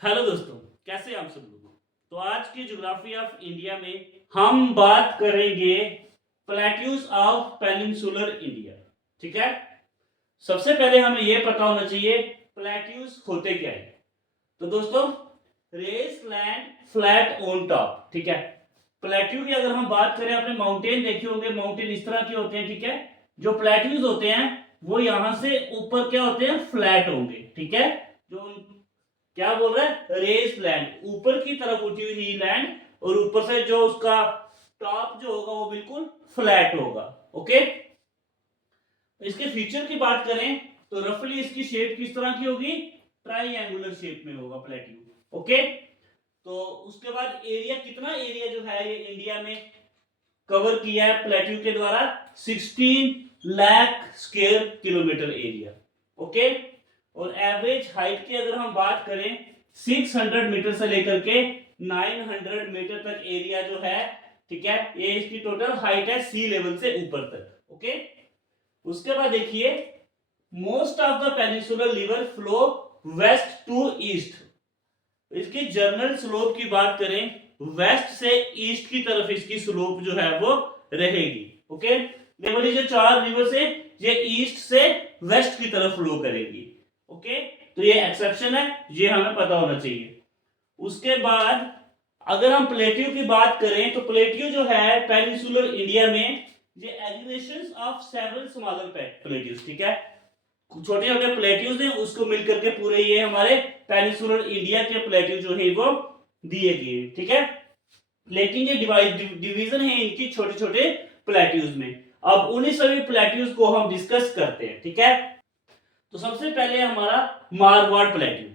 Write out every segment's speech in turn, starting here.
Hello दोस्तों, कैसे हैं आप सब लोग। तो आज की ज्योग्राफी ऑफ इंडिया में हम बात करेंगे प्लेट्यूज ऑफ पेनिनसुलर इंडिया। ठीक है। सबसे पहले हमें यह पता होना चाहिए प्लेट्यूज होते क्या है। तो दोस्तों, raised land flat on top. ठीक है। प्लेट्यू की अगर हम बात करें, आपने माउंटेन देखे होंगे, माउंटेन इस तरह के होते हैं। ठीक है। जो प्लेट्यूज होते हैं वो यहां से ऊपर क्या होते हैं, फ्लैट होंगे। ठीक है। जो क्या बोल रहा है, रेस लैंड, ऊपर की तरफ उठी हुई लैंड, और ऊपर से जो उसका टॉप जो होगा वो बिल्कुल फ्लैट होगा। ओके। इसके फीचर की बात करें तो रफली इसकी शेप किस तरह की होगी, ट्राइंगुलर शेप में होगा प्लेट्यू। ओके। तो उसके बाद एरिया, कितना एरिया जो है ये इंडिया में कवर किया है प्लेट्यू के द्वारा, 16 lakh square kilometre area. Okay. और एवरेज हाइट की अगर हम बात करें, 600 मीटर से लेकर के 900 मीटर तक एरिया जो है, ठीक है, ये इसकी टोटल हाइट है सी लेवल से ऊपर तक। ओके। उसके बाद देखिए, most of the peninsular river flow west to east. इसकी जर्नल स्लोप की बात करें, वेस्ट से ईस्ट की तरफ इसकी स्लोप जो है वो रहेगी। ओके। ये जो चार रिवर्स है ये ईस्ट से वेस्ट की तरफ फ्लो करेगी। ओके। तो ये एक्सेप्शन है, ये हमें पता होना चाहिए। उसके बाद अगर हम प्लेट्यू की बात करें तो प्लेट्यू जो है पेनिनसुलर इंडिया में ये aggregations of several smaller plateaus. ठीक है। छोटे छोटे प्लेट्यूज हैं, उसको मिलकर के पूरे ये हमारे पेनिनसुलर इंडिया के प्लेट्यू जो है वो दिए गए। ठीक है। लेकिन ये डिवीजन है इनकी छोटे छोटे प्लेट्यूज में। अब उन्हीं सभी प्लेट्यूज को हम डिस्कस करते हैं। ठीक है। तो सबसे पहले हमारा मारवाड़ प्लेट्यू।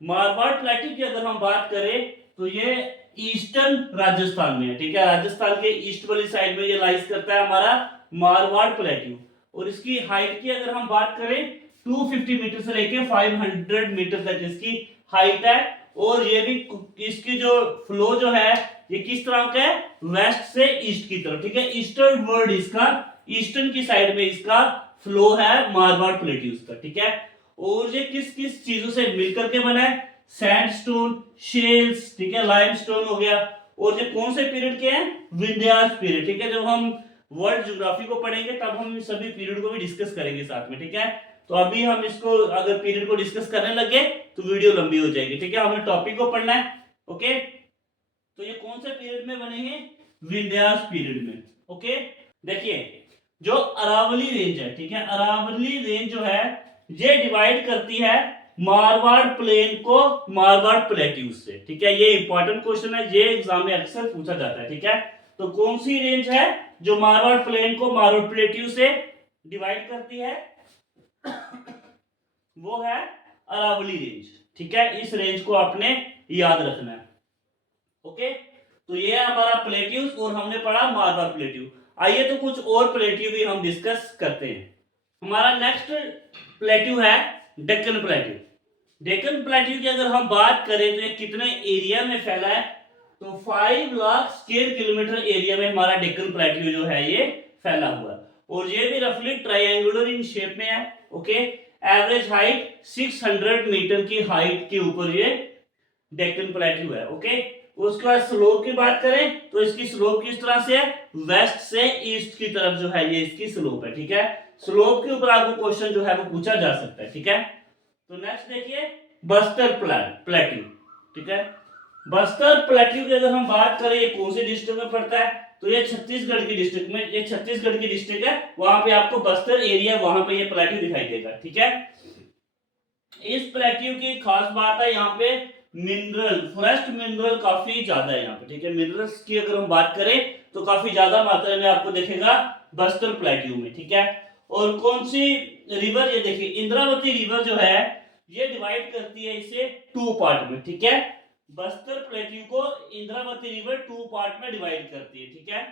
मारवाड़ प्लेट्यू की अगर हम बात करें तो ये ईस्टर्न राजस्थान में है। ठीक है। राजस्थान के ईस्ट वाली साइड में ये लाइज करता है हमारा मारवाड़ प्लेट्यू। और इसकी हाइट की अगर हम बात करें, 250 मीटर से लेके 500 मीटर तक इसकी हाइट है। और ये भी इसकी जो फ्लो जो है ये किस तरह का है, वेस्ट से ईस्ट की तरफ। ठीक है। ईस्टर्न वर्ड इसका, ईस्टर्न की साइड में इसका फ्लो है मारवाड़ प्लेट्यूज का। ठीक है। और ये किस किस चीजों से मिलकर के बना है, सैंडस्टोन, शेल्स, ठीक है, लाइमस्टोन हो गया। और ये कौन से पीरियड के हैं, विंध्यास पीरियड। ठीक है। जब हम वर्ल्ड ज्योग्राफी को पढ़ेंगे तब हम इन सभी पीरियड को भी डिस्कस करेंगे साथ में। ठीक है। तो अभी हम इसको अगर पीरियड को डिस्कस करने लगे तो वीडियो लंबी हो जाएगी। ठीक है। हमें टॉपिक को पढ़ना है। ओके। तो ये कौन से पीरियड में बने हैं, विंध्यास पीरियड में। ओके। देखिए, जो अरावली रेंज है, ठीक है, अरावली रेंज जो है ये डिवाइड करती है मारवाड़ प्लेन को मारवाड़ प्लेट्यूज से। ठीक है। ये इंपॉर्टेंट क्वेश्चन है, ये एग्जाम में अक्सर पूछा जाता है। ठीक है। तो कौन सी रेंज है जो मारवाड़ प्लेन को मारवाड़ प्लेट्यू से डिवाइड करती है, वो है अरावली रेंज। ठीक है। इस रेंज को आपने याद रखना है। ओके। तो ये है हमारा प्लेट्यूज और हमने पढ़ा मारवाड़ प्लेट्यू। आइए तो कुछ और प्लेट्यू भी हम डिस्कस करते हैं। हमारा नेक्स्ट प्लेट्यू है डेक्कन प्लेट्यू। डेक्कन प्लेट्यू की अगर हम बात करें तो ये कितने एरिया में फैला है, तो 5 लाख स्क्वायर किलोमीटर एरिया में हमारा डेक्कन प्लेट्यू जो है ये फैला हुआ है। और ये भी रफली ट्रायंगुलर इन शेप में है। ओके। एवरेज हाइट 600 मीटर की हाइट के ऊपर ये डेक्कन प्लेट्यू है। ओके। उसके बाद स्लोप की बात करें तो इसकी स्लोप किस तरह से है, वेस्ट से ईस्ट की तरफ जो है ये इसकी स्लोप है। ठीक है। स्लोप के ऊपर आपको क्वेश्चन जो है वो पूछा जा सकता है। ठीक है। तो नेक्स्ट देखिए, बस्तर प्लेट्यू। ठीक है। बस्तर प्लेट्यू की अगर हम बात करें ये कौन से डिस्ट्रिक्ट में पड़ता है, तो ये छत्तीसगढ़ की डिस्ट्रिक्ट में, ये छत्तीसगढ़ की डिस्ट्रिक्ट है, वहां पे आपको बस्तर एरिया, वहां पे ये प्लेट्यू दिखाई देगा। ठीक है। इस प्लेट्यू की खास बात है यहाँ पे मिनरल, फॉरेस्ट मिनरल काफी ज्यादा है यहाँ पे। ठीक है। मिनरल्स की अगर हम बात करें तो काफी ज्यादा मात्रा में आपको दिखेगा बस्तर प्लेट्यू में। ठीक है। और कौन सी रिवर, ये देखिए इंद्रावती रिवर जो है ये डिवाइड करती है इसे 2 पार्ट में। ठीक है। बस्तर प्लेट्यू को इंद्रावती रिवर 2 पार्ट में डिवाइड करती है। ठीक है।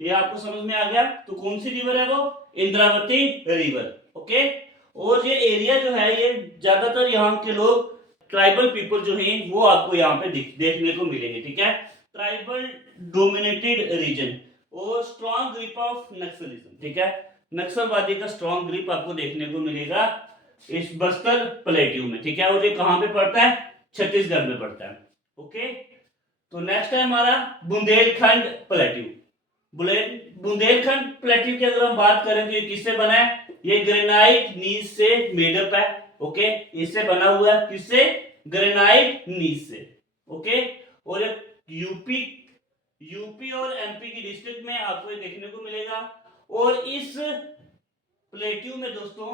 ये आपको समझ में आ गया। तो कौन सी रिवर है वो, इंद्रावती रिवर। ओके। और ये एरिया जो है ये ज्यादातर यहाँ के लोग ट्राइबल पीपल जो हैं वो आपको यहाँ पे देखने को मिलेंगे। ठीक है। ट्राइबल डोमिनेटेड रीजन और स्ट्रॉन्ग ग्रिप ऑफ नक्सलिज्म। ठीक है। नक्सलवादी का स्ट्रॉन्ग ग्रिप आपको देखने को मिलेगा इस बस्तर प्लेट्यू में। ठीक है। और ये कहाँ पे पड़ता है, छत्तीसगढ़ में पड़ता है। ओके, तो नेक्स्ट है हमारा बुंदेलखंड प्लेट्यू। बुंदेलखंड प्लेट्यू की अगर हम बात करें तो ये किससे बना है? ये ग्रेनाइट नीज से मेडअप है। ओके, इससे बना हुआ है, किससे? ग्रेनाइट नीज से। ओके, और यूपी यूपी और एमपी की डिस्ट्रिक्ट में आपको ये देखने को मिलेगा। और इस प्लेट्यू में दोस्तों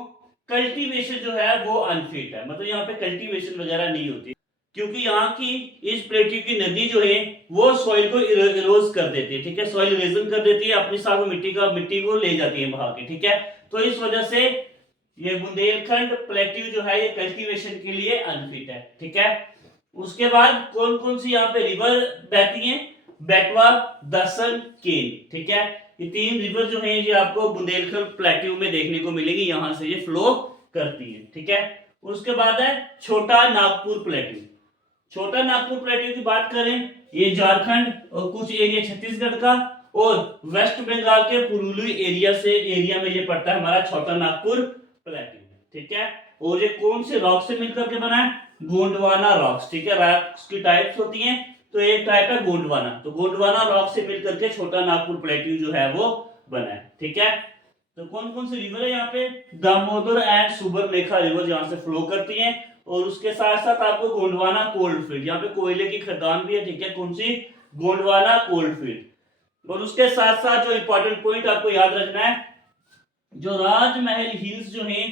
कल्टीवेशन जो है वो अनफिट है, मतलब यहाँ पे कल्टीवेशन वगैरह नहीं होती, क्योंकि यहाँ की इस प्लेट्यू की नदी जो है वो सॉइल को इरोज कर देती है। ठीक है, सॉइल इरोजन कर देती है, अपनी साथ में मिट्टी को ले जाती है बहा के। ठीक है, तो इस वजह से ये बुंदेलखंड प्लेट्यू जो है ये कल्टीवेशन के लिए अनफिट है। ठीक है, उसके बाद कौन कौन सी यहाँ पे रिवर बहती हैं? बेटवा, दसन, केन। ठीक है, ये तीन रिवर जो हैं ये आपको बुंदेलखंड प्लेट्यू में देखने को मिलेगी, यहां से ये फ्लो करती है। ठीक है, उसके बाद है छोटा नागपुर प्लेट्यू। छोटा नागपुर प्लेट्यू की बात करें, ये झारखंड और कुछ एरिया छत्तीसगढ़ का और वेस्ट बंगाल के पुरुलिया एरिया में ये पड़ता है हमारा छोटा नागपुर प्लेट्यू। ठीक है, और ये कौन से रॉक से मिलकर के बना है? गोंडवाना रॉक्स। ठीक है, रॉक्स की टाइप्स होती हैं, तो एक टाइप है गोंडवाना, तो गोंडवाना रॉक से मिलकर के छोटा नागपुर प्लेट्यू जो है वो बना है। ठीक है, तो कौन कौन से रिवर है यहाँ पे? दामोदर एंड सुबर्णरेखा रिवर यहाँ से फ्लो करती हैं, और उसके साथ साथ आपको गोंडवाना कोल्ड फील्ड, यहाँ पे कोयले की खदान भी है। ठीक है, कौन सी? Gondwana cold field. और उसके साथ साथ जो इंपॉर्टेंट पॉइंट आपको याद रखना है, जो राजमहल हिल्स जो है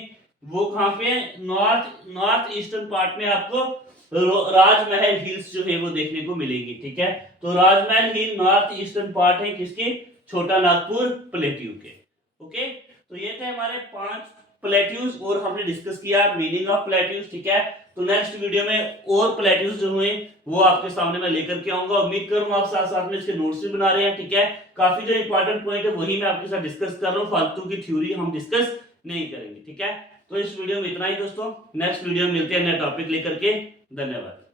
वो कहाँ पे? नॉर्थ ईस्टर्न पार्ट में आपको राजमहल हिल्स जो है वो देखने को मिलेगी। ठीक है, तो राजमहल हिल नॉर्थ ईस्टर्न पार्ट है किसके? छोटा नागपुर प्लेट्यू के। ओके, तो ये थे हमारे 5 प्लेट्यूज और हमने डिस्कस किया मीनिंग ऑफ प्लेट्यूज। ठीक है, तो नेक्स्ट वीडियो में और प्लेट्यूज जो हुए वो आपके सामने मैं लेकर के आऊंगा। उम्मीद करूंगा आप साथ साथ में इसके नोट्स भी बना रहे हैं। ठीक है, काफी जो इंपॉर्टेंट पॉइंट है वही मैं आपके साथ डिस्कस कर रहा हूँ, फालतू की थ्योरी हम डिस्कस नहीं करेंगे। ठीक है, तो इस वीडियो में इतना ही दोस्तों, नेक्स्ट वीडियो में मिलते हैं नया टॉपिक लेकर के। धन्यवाद।